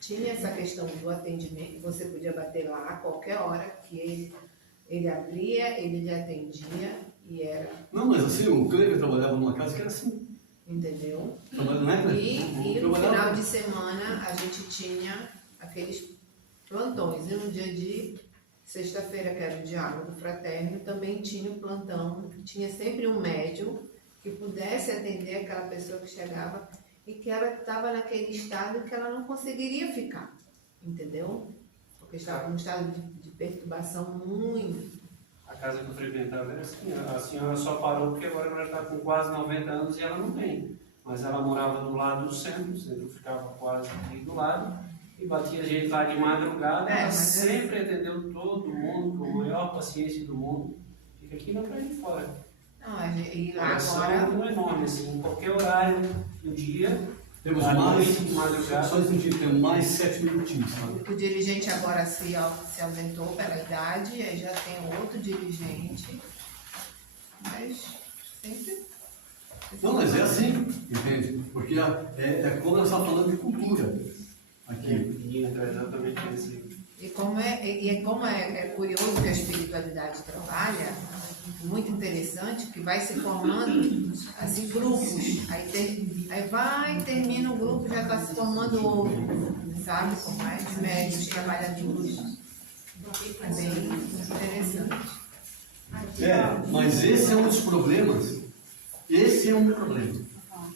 tinha essa questão do atendimento, você podia bater lá a qualquer hora que ele abria, ele lhe atendia e era... Não, mas assim, o Cleber trabalhava numa casa que era assim. Entendeu? Não é, Cleber? E no final de semana a gente tinha aqueles plantões. E no dia de sexta-feira, que era o diálogo fraterno, também tinha um plantão, tinha sempre um médium que pudesse atender aquela pessoa que chegava e que ela estava naquele estado que ela não conseguiria ficar, entendeu? Porque estava num estado de perturbação muito. A casa que eu frequentava era assim, a senhora só parou porque agora ela está com quase 90 anos e ela não vem. Mas ela morava do lado do centro, o centro ficava quase aqui do lado, e batia gente lá de madrugada, ela sempre atendeu todo mundo, com a maior paciência do mundo. Fica aqui na praia de fora. Não, e lá agora não é enorme, assim, em qualquer horário do dia, temos à mais, noite, de madrugada. só um dia, temos mais 7 minutinhos, sabe? O dirigente agora se ausentou pela idade, aí já tem outro dirigente, mas sempre... Não, mas é assim, entende? Porque é como nós estamos falando de cultura aqui. E entra exatamente nesse... E como é curioso que a espiritualidade trabalha, muito interessante, que vai se formando assim grupos, aí vai, termina o grupo, já está se formando outro, sabe? Com mais médios, trabalhadores. É bem interessante. Mas esse é um dos problemas. Esse é um problema.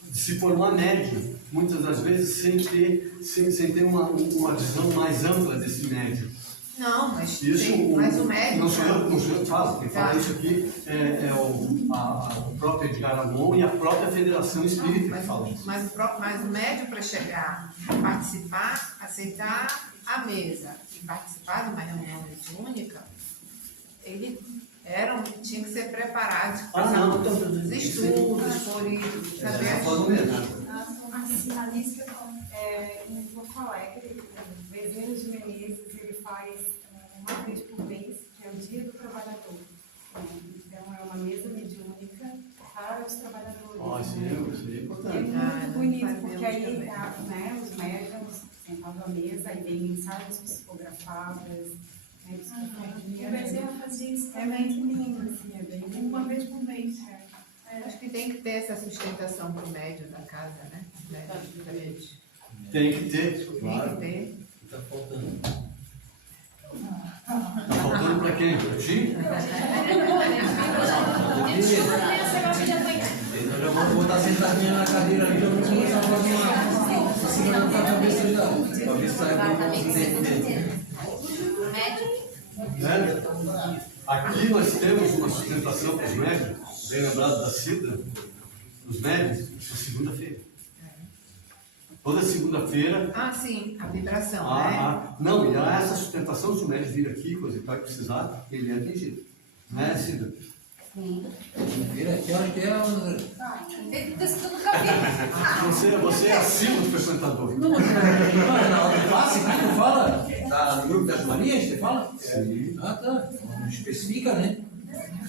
De se formar médium, muitas das vezes sem ter uma visão mais ampla desse médium. Não, mas, isso, mas o médium... Não sou eu que falo, quem fala isso aqui é o próprio Edgar Amon e a própria Federação Espírita que fala isso. Mas o médium, para chegar, participar, aceitar a mesa e participar de uma reunião mediúnica, ele tinha que ser preparado, passar por todos os estudos, por isso, saber... Assim, na lista, em Porto Alegre, o Bezerra de Menezes, ele faz uma vez por mês, que é o Dia do Trabalhador. Então, é uma mesa mediúnica para os trabalhadores. Sim, é muito bonito, porque aí os médiums sentam à mesa e tem mensagens psicografadas. O Bezerra fazia isso, é muito lindo, assim, é bem uma vez por mês. Acho que tem que ter essa sustentação para o médium da casa, né? Tem que ter, claro. Tem que ter. Está faltando. Está faltando para quem? Para ti? Eu já vou botar sentadinha na cadeira ali, já vou começar a fazer uma segurando para a cabeça já. Para ver se sai Aqui nós temos uma sustentação para os médios, bem lembrado da Cida, dos médios, na segunda-feira. Toda segunda-feira. Ah, sim, a vibração, né? Não, e há essa sustentação, se o médio vir aqui, coisa que vai precisar, ele é atingido. Não é, Cida? Sim. Você é acima do frequentador. Não, mas na aula de classe, que não fala? Do grupo das Marias, você fala? Sim. Ah, tá. Não especifica, né?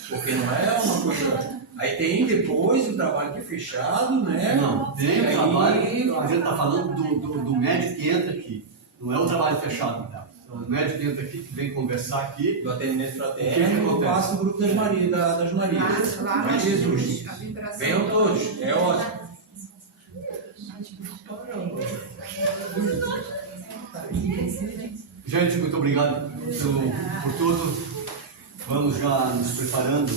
Porque não é uma coisa... Aí tem depois o trabalho que é fechado, né? Não, tem o trabalho, a gente está falando do médico que entra aqui. Não é o trabalho fechado, tá? Então, o médico que entra aqui, que vem conversar aqui. Do atendimento fraterno, eu passo o grupo das Marias. Mas Jesus, venham todos, é ótimo. Gente, muito obrigado por tudo. Vamos já nos preparando.